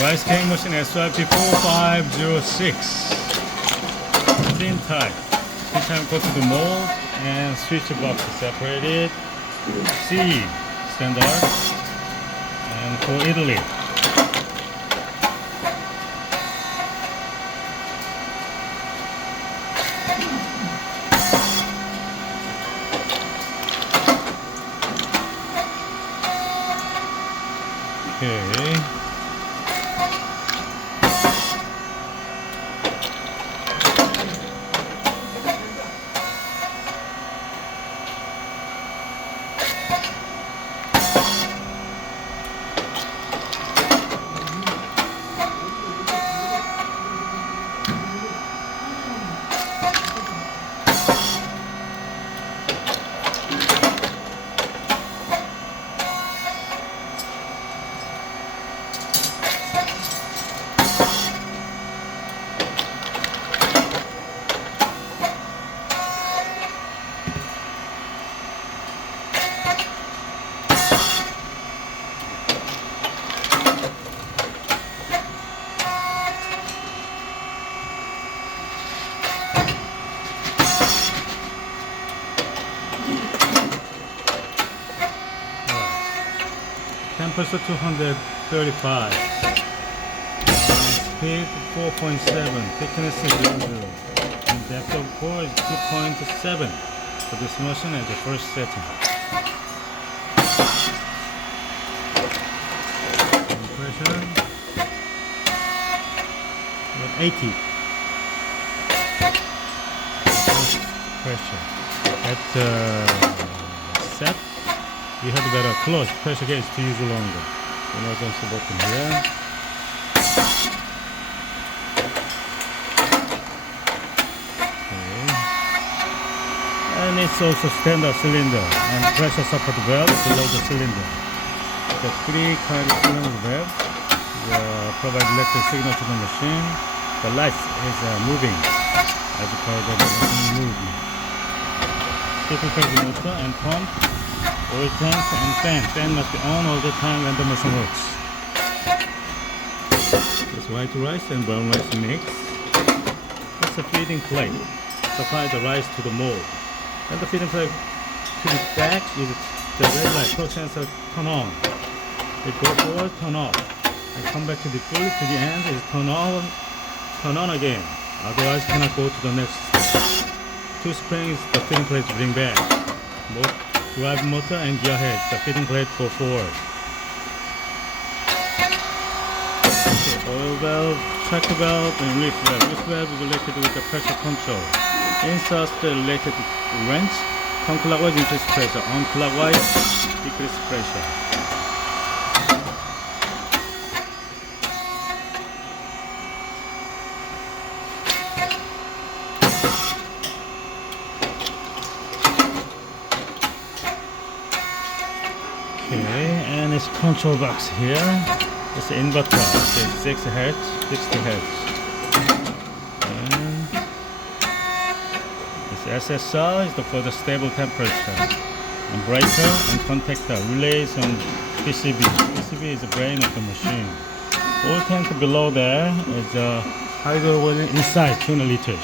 Rice cake machine SYP4506. Thin type. Thin type coated mold and switch box separated. C standard. And for Italy. Okay. Temperature 235. Speed 4.7. Thickness is 0. And depth of core is 2.7 for this machine at the first setting. And pressure 80. Pressure at set. We had better close pressure gauge to use longer. Emergency button here. Okay. And it's also standard cylinder and pressure support valve below the cylinder. The three kind of cylinder valves provide electric signal to the machine. The light is moving as per the machine movement. Triple phase motor and pump. Oil tank and fan. Fan must be on all the time when the machine works. This white rice and brown rice mix. It's a feeding plate. Supply the rice to the mold. And the feeding plate to the back is the red light. Pro sensor turn on. It goes forward, turn off. And come back to the full to the end is turn on again. Otherwise cannot go to the next step. Two springs the feeding plate bring back. Both drive motor and gear head, the feeding plate go forward. Okay, oil valve, check valve, and lift valve. Lift valve is related with the pressure control. Insert the related wrench. Counterclockwise increase pressure, unclockwise decrease pressure. Okay, and it's control box here. It's the inverter. It's 6 Hz, 60 Hz. And this SSR is for the stable temperature. And breaker and contactor, relays and PCB. PCB is the brain of the machine. Oil tank below there is a hydro oil inside 200 liters.